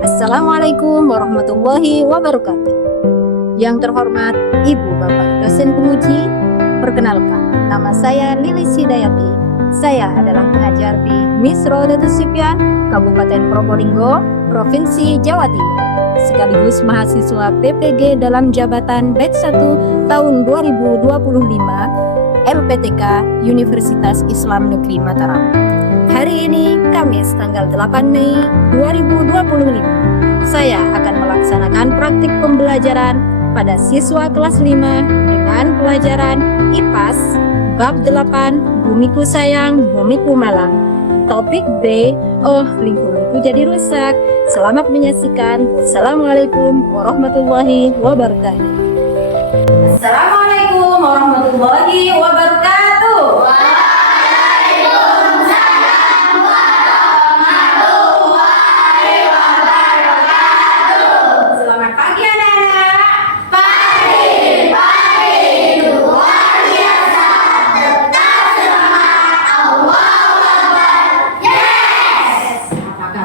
Assalamualaikum warahmatullahi wabarakatuh. Yang terhormat Ibu Bapak dosen penguji, perkenalkan, nama saya Lilis Hidayati. Saya adalah pengajar di Miss Rodatus Sipyan, Kabupaten Probolinggo, Provinsi Jawa Timur, sekaligus mahasiswa PPG dalam jabatan Batch 1 tahun 2025 LPTK Universitas Islam Negeri Mataram. Hari ini Kamis tanggal 8 Mei 2025. Saya akan melaksanakan praktik pembelajaran pada siswa kelas 5 dengan pelajaran IPAS bab 8 Bumiku Sayang, Bumiku Malang. Topik B, lingkunganku jadi rusak. Selamat menyaksikan. Assalamualaikum warahmatullahi wabarakatuh. Assalamualaikum warahmatullahi wabarakatuh.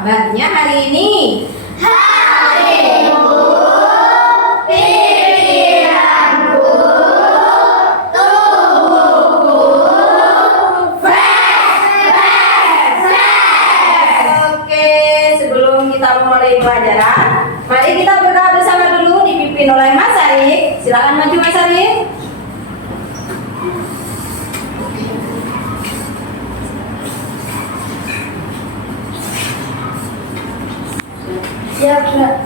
Kabarnya hari ini? Pikiranku, tubuhku, fresh. Oke, sebelum kita mulai pelajaran, mari kita berdoa bersama dulu, dipimpin oleh Mas Arif. Silakan maju Mas Arif. Siap, Kak.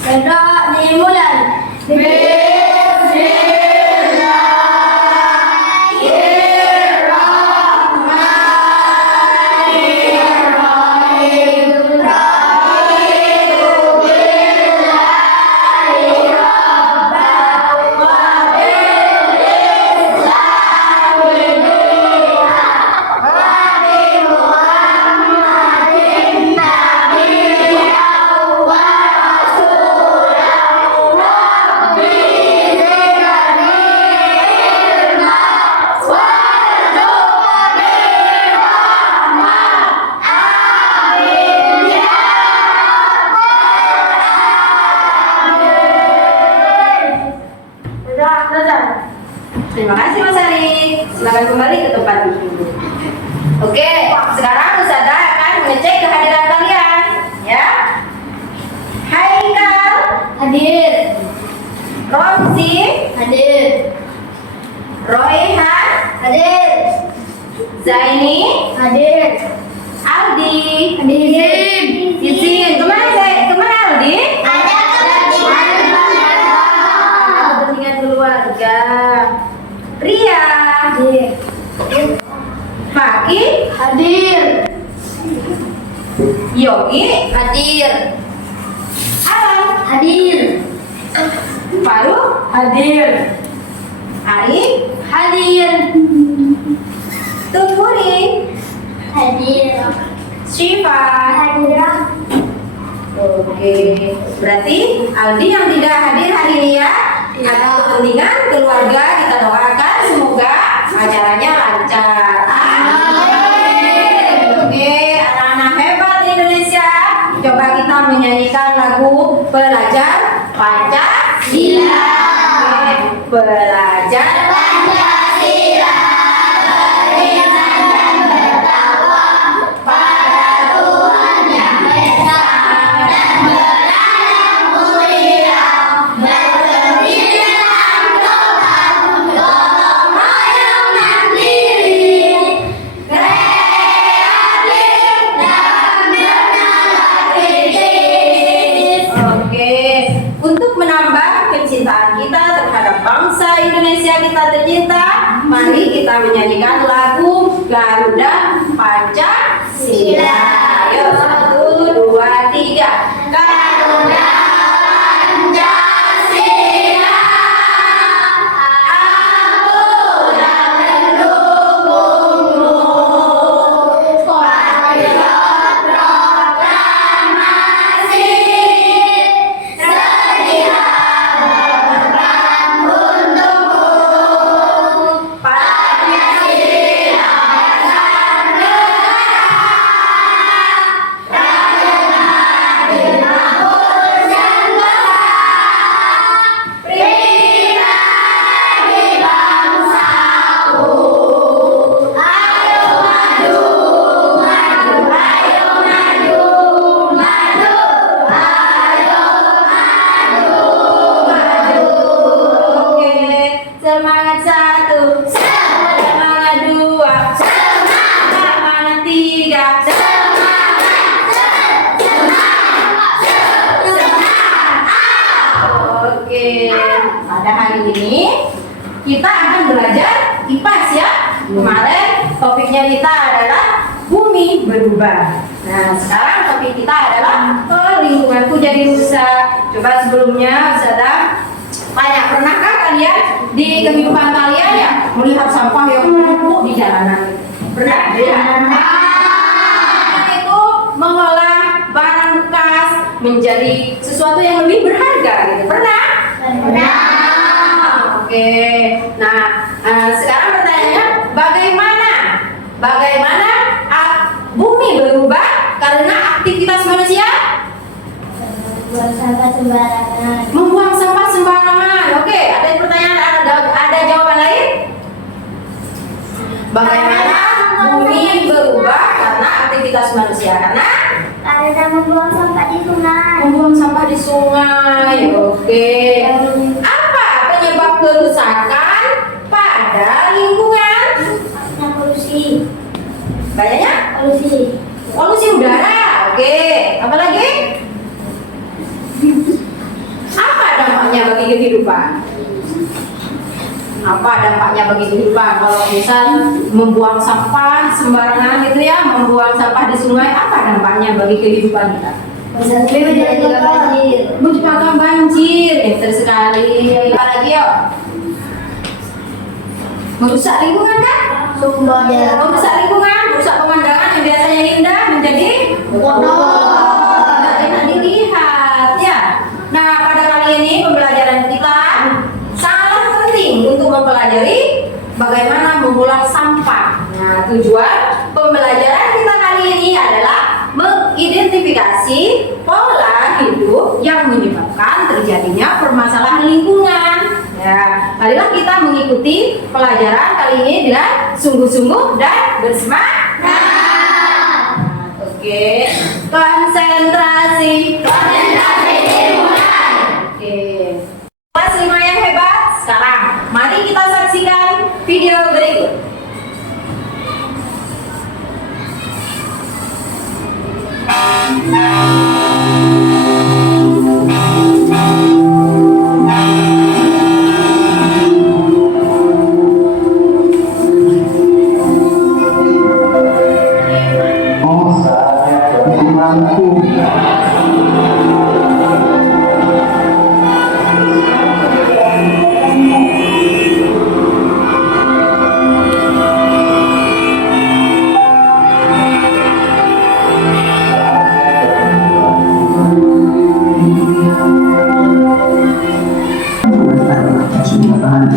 Berdoa dimulai. Terima kasih Mas Arif. Silakan kembali ke tempat duduk. Oke, sekarang Ustazah akan mengecek kehadiran kalian, ya. Hai Kal, Hadir. Romsi, Hadir. Royhan, Hadir. Zaini, Hadir. Aldi, Hadir. Izin. Kemana Aldi? Ada Kepentingan keluarga. Ria, Hadir. Maki, Hadir. Yogi, Hadir. Alan, Hadir. Faruk, Hadir. Arif, Hadir. Tumuri, Hadir. Syifa. Hadir. Oke, berarti Aldi yang tidak hadir hari ini ya. Ada kepentingan keluarga, kita doakan semoga acaranya lancar. Amin. Oke, anak-anak hebat di Indonesia, coba kita menyanyikan lagu Pelajar Pancasila. Oke, Pelajar Pancasila. Beriman dan bertakwa pada Tuhan Yang Esa dan beradab mulia. Berkeadilan total, gotong royong mandiri, kreatif dan bernalar kritis. Oke, untuk menambah kecintaan kita terhadap bangsa Indonesia kita tercinta, mari kita menyanyikan lagu Garuda Pancasila. Ayo, 1, 2, 3. Garuda Pancasila, aku dan mendukungmu. Patriot proklamasi, sedia berperang untukku. Semangat satu, semangat dua, semangat tiga, Oke, pada hari ini kita akan belajar IPAS ya. Kemarin topiknya kita adalah bumi berubah. Nah, sekarang topik kita adalah lingkunganku jadi rusak. Coba sebelumnya Ustazah tanya, pernahkah kalian di kehidupan kalian ya melihat sampah yang menumpuk di jalanan? Pernah? Ya. Itu mengolah barang bekas menjadi sesuatu yang lebih berharga gitu. Pernah? Pernah. Oke. Nah, sekarang pertanyaannya bagaimana bumi berubah karena aktivitas manusia? Buang sampah sembarangan. Membuang sampah sembarangan. Oke, ada pertanyaan, ada jawaban lain? Bagaimana bumi berubah karena aktivitas manusia? Karena membuang sampah di sungai. Membuang sampah di sungai. Oke. Apa penyebab kerusakan pada lingkungan? Polusi. Banyaknya Polusi udara. Oke. Apa lagi? Apa dampaknya bagi kehidupan? Apa dampaknya bagi kehidupan kalau misal membuang sampah sembarangan gitu ya, membuang sampah di sungai, apa dampaknya bagi kehidupan kita? menjadi banjir. Menyebabkan banjir, betul sekali. Apa lagi ya? Merusak lingkungan kan? Merusak lingkungan, merusak pemandangan yang biasanya indah menjadi kotor. Tidak enak dilihat ya. Nah, pada kali ini pembelajaran kita sangat penting untuk mempelajari bagaimana mengolah sampah. Nah, tujuan pembelajaran kita kali ini adalah mengidentifikasi pola hidup yang menyebabkan terjadinya permasalahan lingkungan. Ya, marilah kita mengikuti pelajaran kali ini dengan sungguh-sungguh dan bersemangat. Oke, konsentrasi dimulai. Oke, kelas 5 yang hebat. Sekarang, mari kita saksikan video berikut.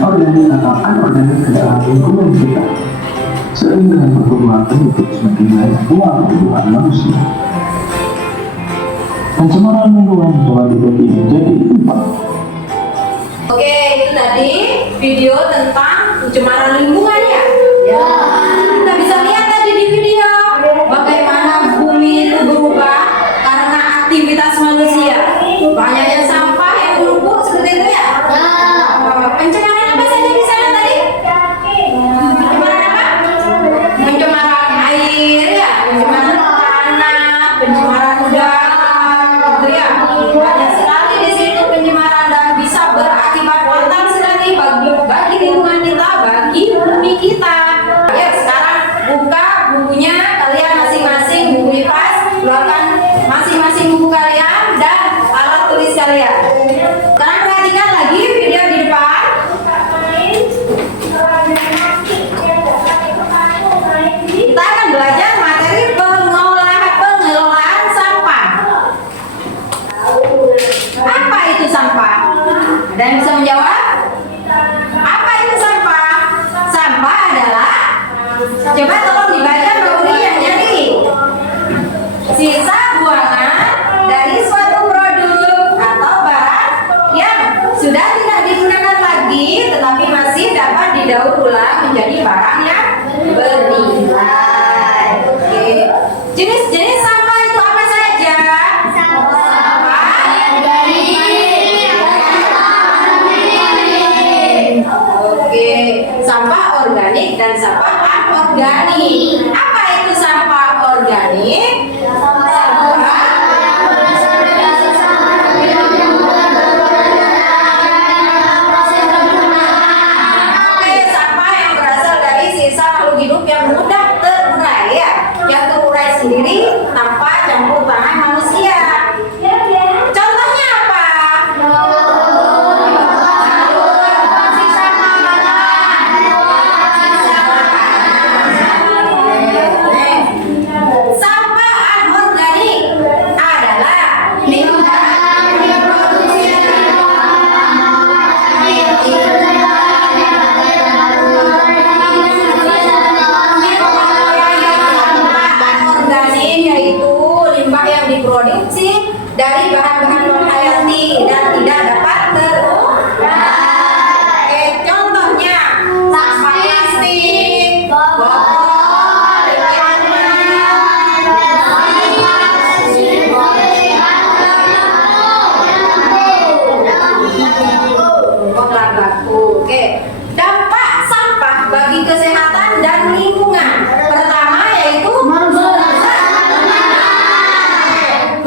Organik atau anorganik ke dalam lingkungan kita, sehingga pertumbuhan penduduk semakin banyak ruang kehidupan manusia. Pencemaran lingkungan telah dibagi menjadi 4. Oke, itu tadi video tentang pencemaran lingkungan ya. Kita bisa lihat tadi di video bagaimana bumi itu berubah karena aktivitas manusia. Banyaknya sampah yang menumpuk seperti itu ya. Pencemaran apa saja di sana tadi? Pencemaran apa? Pencemaran air ya, pencemaran tanah, pencemaran udara, gitu ya. Banyak sekali di situ pencemaran dan bisa berakibat fatal sekali bagi lingkungan kita, bagi bumi organik dan sampah anorganik. Apa itu sampah organik? Sampah yang berasal dari sisa makhluk hidup yang mudah terurai ya, yang terurai sendiri tanpa campur tangan manusia. Contohnya apa? Sampah anorganik adalah limbah diproduksi anorganik, yaitu limbah yang diproduksi dari bahan-bahan non-hayati dan tidak dapat terurai. Contohnya sampah plastik, botol, botol baku. Oke, dampak sampah bagi kesehatan dan lingkungan. Pertama yaitu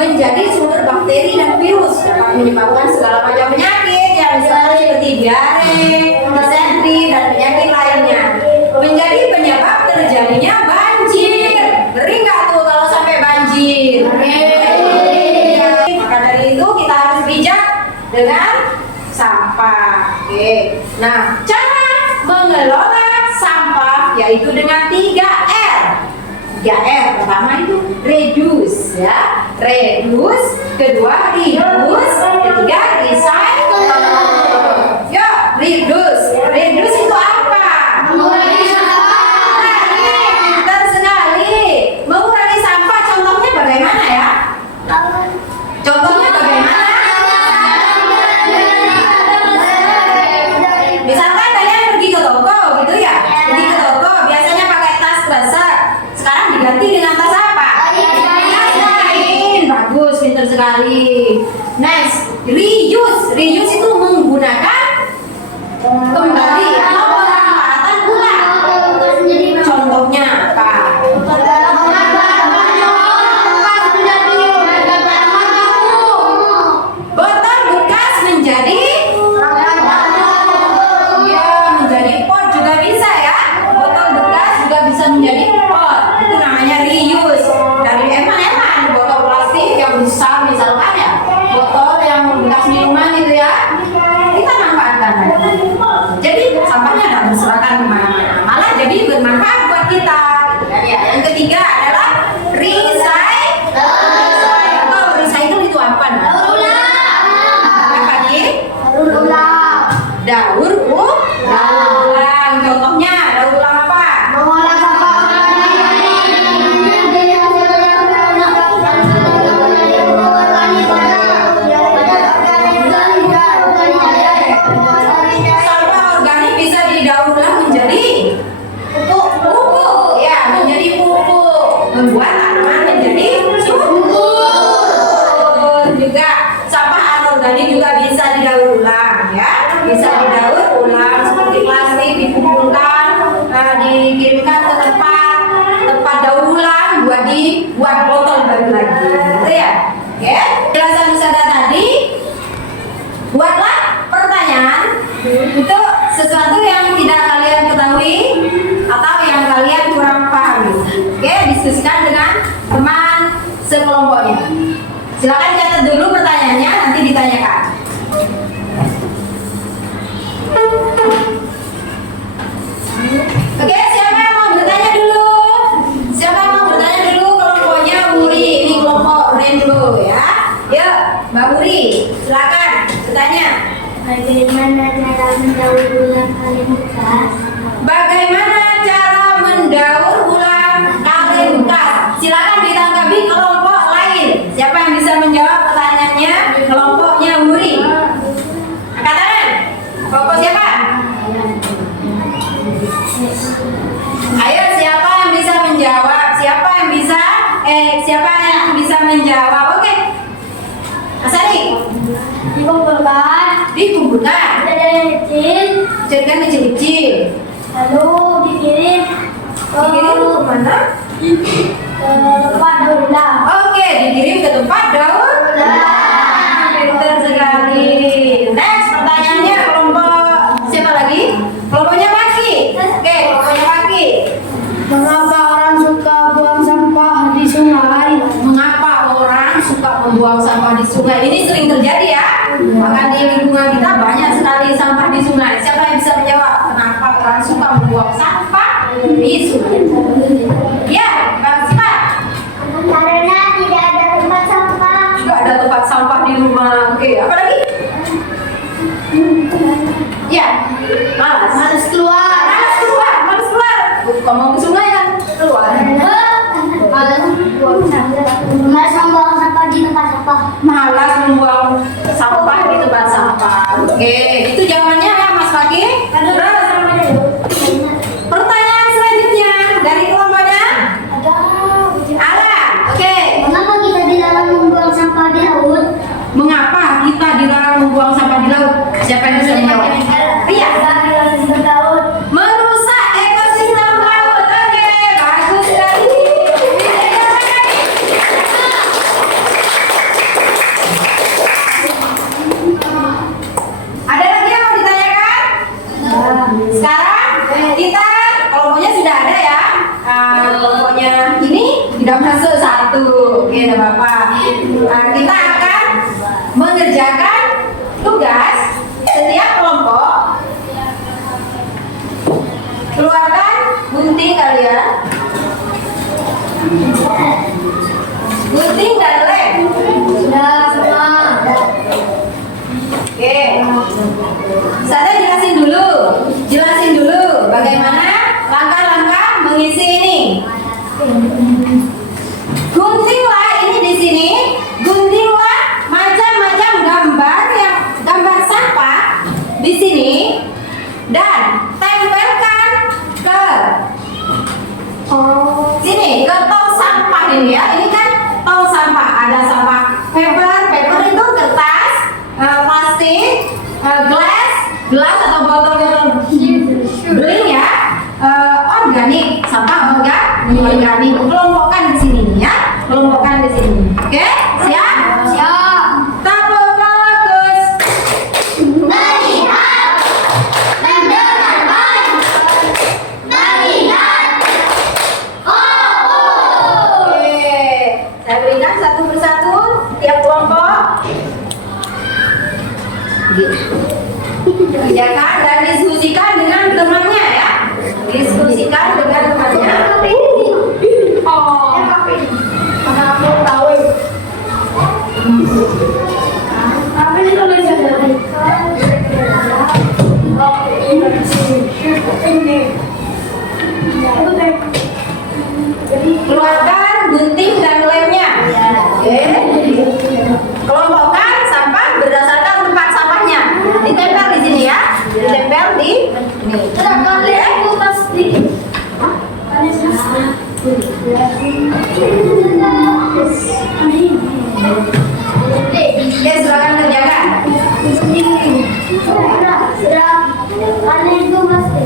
menjadi sumber bakteri dan virus, dapat menyebabkan segala macam penyakit yang misalnya seperti diare, disentri, dan penyakit lainnya. Menjadi penyebab terjadinya banjir. Ngeri nggak tuh kalau sampai banjir? Maka dari itu kita harus bijak dengan sampah. Oke. Nah, cara mengelola sampah yaitu dengan 3R. 3R pertama itu reduce ya, reduce, kedua reduce, ketiga recycle. Yo, reduce itu apa? Mengurangi sampah. Pintar sekali. Mengurangi sampah contohnya bagaimana ya? Contohnya bagaimana? Misalkan kalian pergi ke toko gitu ya, pergi ke toko biasanya pakai tas kresek, sekarang diganti dengan tas apa? Tas kain. Bagus, pintar sekali. Next, reuse itu menggunakan kembali atau pemanfaatan ulang. Contohnya apa? Botol bekas menjadi pot juga bisa ya. Botol bekas juga bisa menjadi pot. Itu namanya reuse. Dari eman botol plastik yang besar misalkan ya, botol yang bekas minuman itu ya, kita manfaatkan lagi. Jadi sampahnya tidak berserakan kemana-mana, malah jadi bermanfaat buat kita. Gitu kan ya. Yang ketiga adalah recycle. Recycle itu apa? Apa nih? Daur ulang. Contohnya daur ulang apa? Mengolah sampah Sampah organik bisa didaur ulang menjadi pupuk ya, menjadi pupuk, membuat tanaman menjadi subur. Juga sampah anorganik juga bisa didaur ulang ya, bisa didaur ulang seperti plastik dikumpulkan, dikirimkan ke tempat daur ulang buat botol baru lagi, gitu ya. Oke, jelasan Ustazah tadi. Buatlah pertanyaan untuk sesuatu yang tidak kalian ketahui atau yang kalian kurang pahami. Oke, diskusikan dengan teman sekelompoknya. Silakan catat dulu pertanyaannya, nanti ditanyakan. Oke, siapa yang mau bertanya dulu? Siapa yang mau bertanya dulu? Kelompoknya Wuri, ini kelompok Rainbow ya. Yuk, Mbak Wuri, silakan bertanya. Bagaimana cara mendaur ulang kaleng bekas? Bagaimana cara mendaur ulang kaleng bekas? Silakan ditanggapi kelompok lain. Siapa yang bisa menjawab pertanyaannya? Kelompoknya Wuri. Angkat tangan. Kelompok siapa? Ayo, siapa yang bisa menjawab? Siapa yang bisa menjawab? Oke. Asari. Dikumpulkan Dikumpulkan. dari kecil, Jadikan kecil-kecil. lalu Dikirim ke mana? Tempat daur ulang. Oke, dikirim ke tempat daur ulang. Pintar sekali. Next, pertanyaannya kelompok siapa lagi? Kelompoknya Maki. Oke, kelompoknya Maki. Mengapa orang suka buang sampah di sungai? Mengapa orang suka membuang sampah di sungai? Ini sering terjadi ya. Maka di lingkungan kita banyak sekali sampah di sungai. Siapa yang bisa menjawab kenapa orang suka membuang sampah di sungai? Ya, Bang Sipa. Karena tidak ada tempat sampah. Juga ada tempat sampah di rumah. Oke, apa lagi? Ya, malas. Harus keluar. Malas keluar, malas keluar. Bukan mau ke sungai kan? Keluar. Malas membuang sampah di tempat sampah. Malas membuang sampah di tempat sampah. Oke, itu jawabannya ya Mas Pagi. Terus pertanyaan selanjutnya dari kelompoknya Alan. Oke, Mengapa kita dilarang membuang sampah di laut? mengapa kita dilarang membuang sampah di laut? Siapa yang bisa menjawab? Ria. Merusak ekosistem laut. Oke, bagus sekali. Ada lagi yang mau ditanyakan? Sekarang kita kelompoknya sudah ada ya. Kelompoknya ini tidak masuk satu. Oke, ada Bapak. Kita akan mengerjakan tugas setiap kelompok. Keluarkan gunting kalian. Gunting dan lem. Sudah semua. Oke. Saya jelasin dulu bagaimana langkah-langkah mengisi ini. Guntinglah ini di sini, guntinglah macam-macam gambar sampah di sini dan tempelkan ke sini ke tong sampah ini ya. Ini kan tong sampah, ada sampah paper itu kertas, plastik, gelas atau botol drink ya, organik, sampah organik. Kelompokkan di sini ya, kelompokkan di sini. Oke, siap? Siap. Tampil bagus. Melihat, mendengarkan, melihat. Oh. Oke, saya berikan satu persatu tiap kelompok. Kerjakan dan diskusikan dengan temannya ya. Diskusikan dengan temannya. Oh, Aku tahu. Apa ini tulisannya? keluarkan gunting dan lemnya. Oke. Kelompokkan sampah berdasarkan tempat sampahnya. Ditempel di sini ya. Ditempel di ini. Aku pasti. Oke, silakan kerjakan. Sudah. Kalian itu pasti.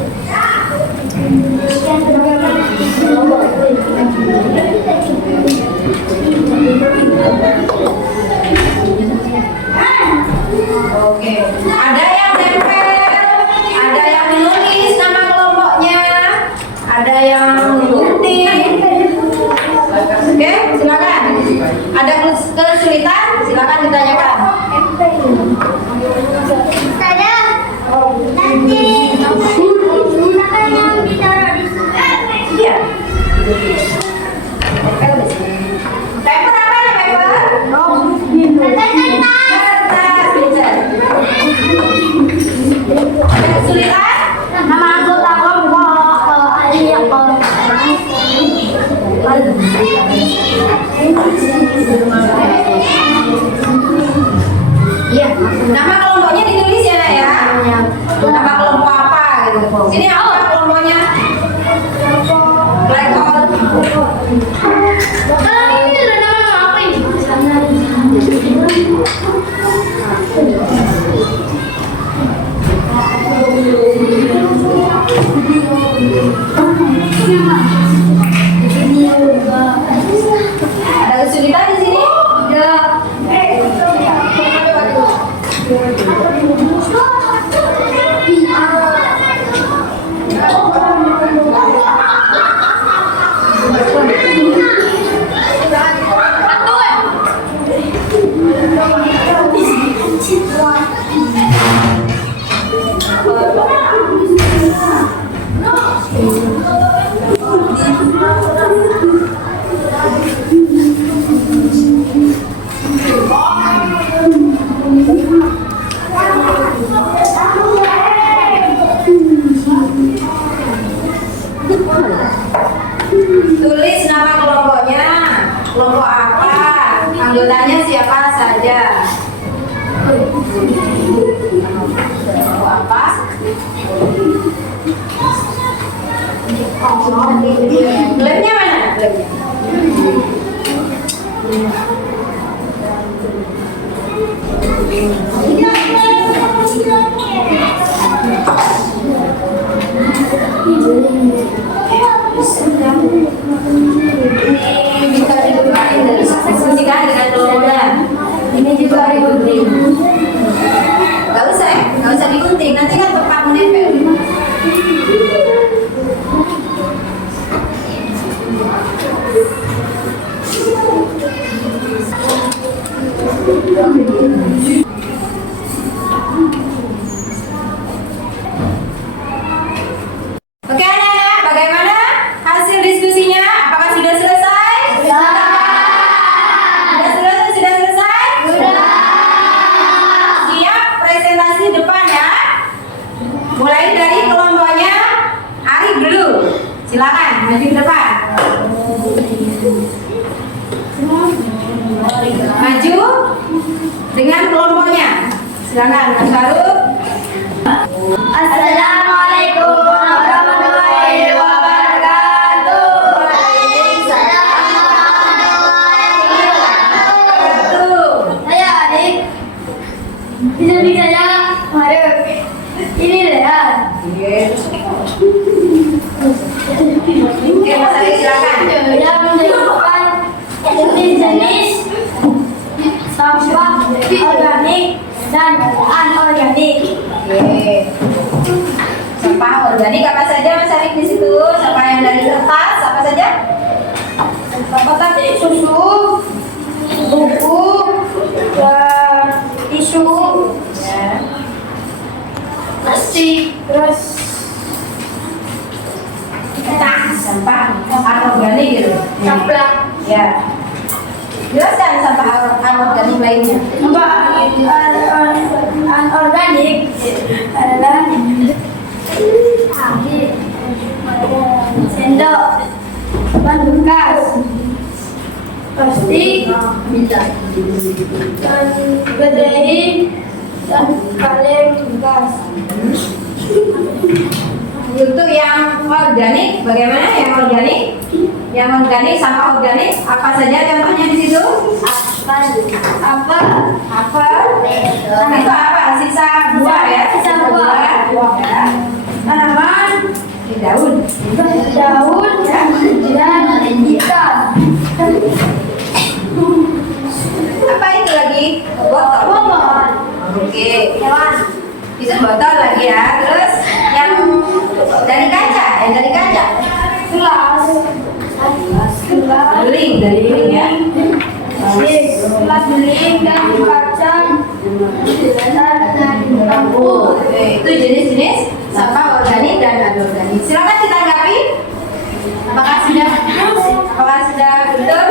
Oke. Ada yang nempel, ada yang menulis nama kelompoknya, ada yang gunting. Oke, silakan. Ada kesulitan, silakan ditanyakan. Saya nanti apa yang ditaruh di sungai? Iya. Nempel di sini. Paper apa ya paper? Kertas, bisa. Ada kesulitan? Nama anggota kelompok Ali Yakob. Iya. Nama kelompoknya ditulis ya Nak ya. Nama kelompok apa gitu. Sini apa kelompoknya? Black hole. Kalau ini ada nama apa ini? Anggotanya siapa saja? Apa? Labnya mana? Diskusikan dengan kelompoknya. Ini juga digunting. Gak usah ya, gak usah digunting. Nanti kan kamu nempel. Oke anak-anak, bagaimana hasil diskusinya? Apakah sudah selesai? Sudah selesai? Sudah. Siap presentasi depan ya. Mulai dari kelompoknya Ari dulu. Silakan maju ke depan. Maju dengan kelompoknya. Silakan Mas Faruk. Assalamualaikum warahmatullahi wabarakatuh. Saya adik. Bisa-bisanya Faruk. Ini lihat. Oke, Mas Ari silakan. Yang menunjukkan jenis-jenis sampah organik dan anorganik. Oke. Sampah organik apa saja Mas Ari di situ? Sampah yang dari kertas apa saja? Sampah tadi susu, buku, dan tisu, Ya. plastik, terus Sampah anorganik gitu. sampah Ya. Jelaskan sampah anorganik lainnya. anorganik adalah sendok, ban bekas, plastik, dan baterai, dan kaleng bekas. Untuk yang organik, bagaimana yang organik? Yang organik, sampah organik, apa saja contohnya di situ? Apel, Itu apa? Sisa buah ya? Sisa buah. Ya. tanaman, Daun. daun, dan ikan. Apa itu lagi? Botol. Botol. Oke. Itu botol lagi ya. Terus yang dari kaca, Gelas. Beling dari beling ya. Gelas beling dan kaca. Dan lampu. Oke, itu jenis-jenis sampah organik dan anorganik. Silakan ditanggapi. Apakah sudah betul?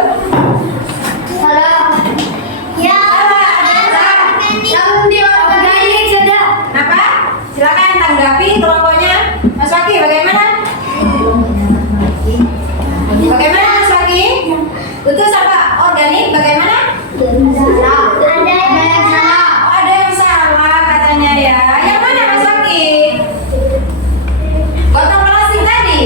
Salah. Ya. Yang di organik sudah. Kenapa? Silakan tanggapi kelompoknya. Mas Waki, bagaimana? Bagaimana Mas Waki? Itu sampah organik bagaimana? Ada yang salah. Oh, ada yang salah katanya ya. Yang mana Mas Waki? Botol plastik tadi.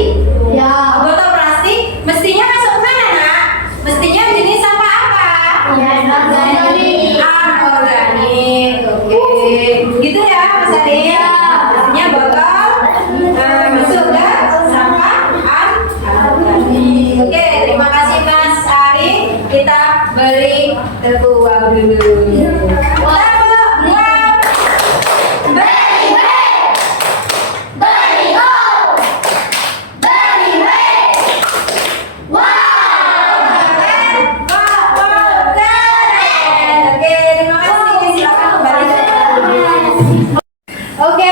Ya. Botol plastik mestinya masuk mana nak? Mestinya jenis sampah apa? Ya, organik. Anorganik. Oke. Gitu ya Mas Ade. Mestinya botol masuk ke sampah anorganik. Oke, terima kasih Mas Ari. Kita beri tepuk uang dulu. Oke,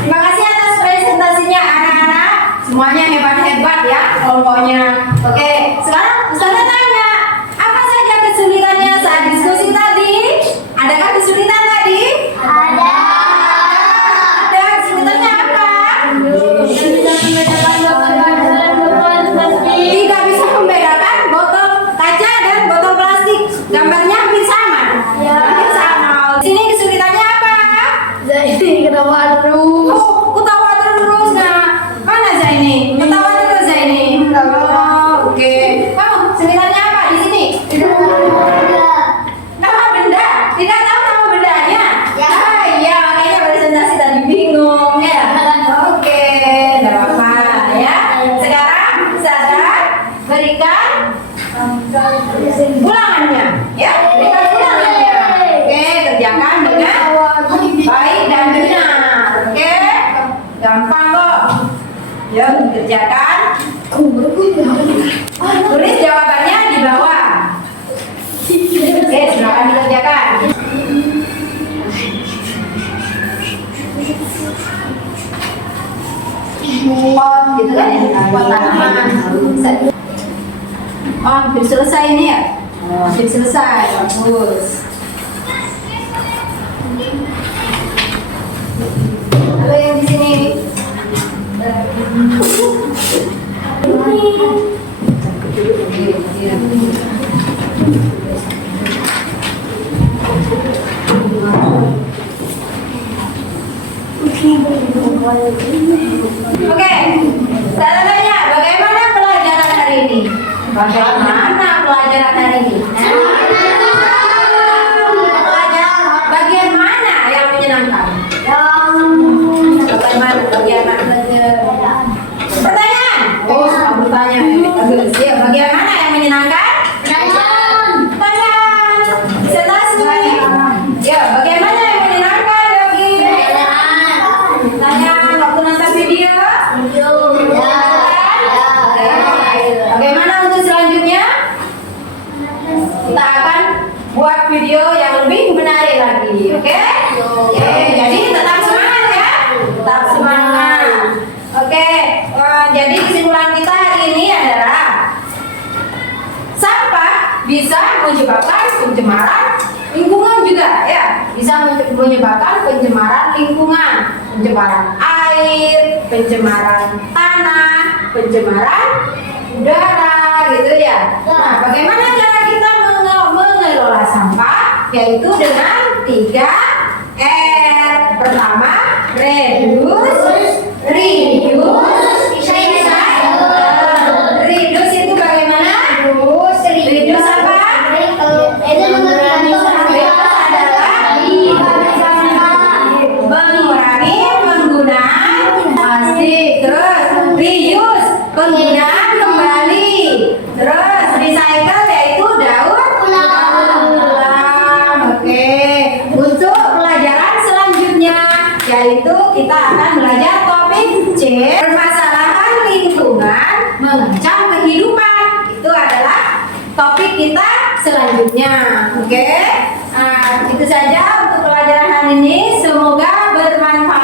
terima kasih atas presentasinya anak-anak. Semuanya hebat-hebat ya kelompoknya. Oke, sekarang Ustazah tanya, apa saja kesulitannya saat diskusi tadi? Adakah kesulitan tadi? Ada. Ada. Kesulitannya apa? Tidak bisa membedakan botol kaca dan botol plastik. Gambarnya Yuk, dikerjakan. Tulis jawabannya di bawah. Oke, silakan dikerjakan. Pot gitu kan ya, pot tanaman. Oh, hampir selesai ini ya. Hampir selesai, bagus. Halo yang di sini. Oke, saya tanya, bagaimana pelajaran hari ini? Bagaimana pelajaran hari ini? Pelajaran bagian mana yang menyenangkan? Bagaimana bagian mana? Pertanyaan. Oh, kamu tanya. Bagus. Ya, bagian mana yang menyenangkan? Pertanyaan. Setelah semuanya. Ya, bagaimana yang menyenangkan, Yogi? Pertanyaan. Waktu nonton video? Bagaimana untuk selanjutnya? Kita akan buat video yang lebih menarik lagi, oke? Oke, jadi tetap semangat ya, tetap semangat. Oke, jadi kesimpulan kita hari ini adalah sampah bisa menyebabkan pencemaran lingkungan juga ya, bisa menyebabkan pencemaran lingkungan, pencemaran air, pencemaran tanah, pencemaran udara gitu ya. Nah, bagaimana cara kita mengelola sampah? Yaitu dengan 3R. Pertama, reduce, reuse, recycle. Reduce itu bagaimana? Reduce apa? Mengurangi penggunaan plastik. Terus reuse, penggunaan kembali. Terus recycle yaitu daur ulang. Oke. Untuk pelajaran selanjutnya yaitu kita akan belajar topik C, permasalahan lingkungan mengancam kehidupan. Itu adalah topik kita selanjutnya. Oke. Nah, itu saja untuk pelajaran hari ini. Semoga bermanfaat.